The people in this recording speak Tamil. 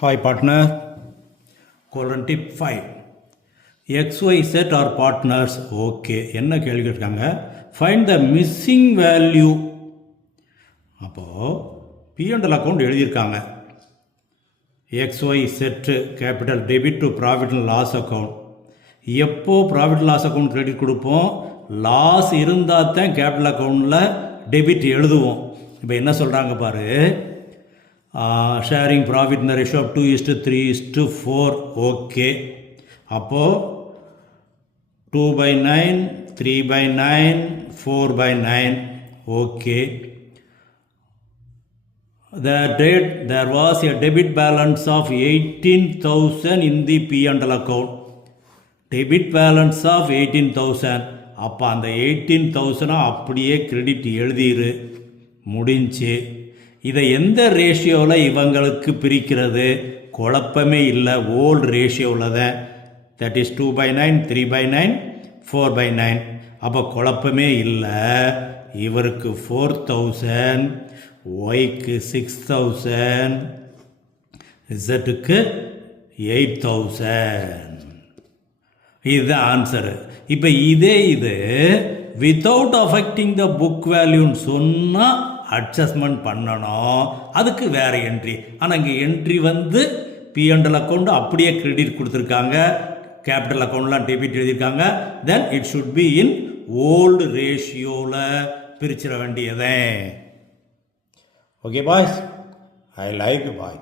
Hi partner, colon tip 5. XYZ are partners. Okay, என்ன கேள்வி கேட்காங்க? Find the missing value. அப்போது P&L அக்கௌண்ட் எழுதியிருக்காங்க. XYZ capital debit to profit and loss account. எப்போ ப்ராஃபிட் லாஸ் அக்கௌண்ட் கிரெடிட் கொடுப்போம்? லாஸ் இருந்தால் தான் கேபிட்டல் அக்கௌண்ட்டில் டெபிட் எழுதுவோம். இப்போ என்ன சொல்கிறாங்க பாரு, ஷேரிங் ப்ராஃபிட் இந்த ரேஷியோ ஆஃப் 2:3:4. ஓகே, அப்போது 2/9, 3/9, 4/9. Okay, there was a debit balance of 18,000 in the P&L account. Debit balance of 18,000. அப்போ அந்த 18,000 அப்படியே கிரெடிட் எழுதிரு, முடிஞ்சு. இதை எந்த ரேஷியோவில் இவங்களுக்கு பிரிக்கிறது? குழப்பமே இல்லை, ஓல்டு ரேஷியோவில் தான். That is 2/9, 3/9, 4/9. அப்போ குழப்பமே இல்லை. இவருக்கு 4,000, ஒய்க்கு 6,000, இசட்டுக்கு 8,000. இதுதான் ஆன்சரு. இப்போ இது வித்தவுட் அஃபெக்டிங் த புக் வேல்யூன்னு சொன்னால் அட்ஜஸ்ட்மெண்ட் பண்ணணும், அதுக்கு வேறு என்ட்ரி. ஆனால் இங்கே என்ட்ரி P&L அக்கௌண்ட் அப்படியே கிரெடிட் கொடுத்துருக்காங்க, கேபிட்டல் அக்கௌண்ட்லாம் டெபிட் எழுதியிருக்காங்க. Then it should be in old ரேஷியோவில் பிரிச்சிட வேண்டியதே. Okay boys, I like bye.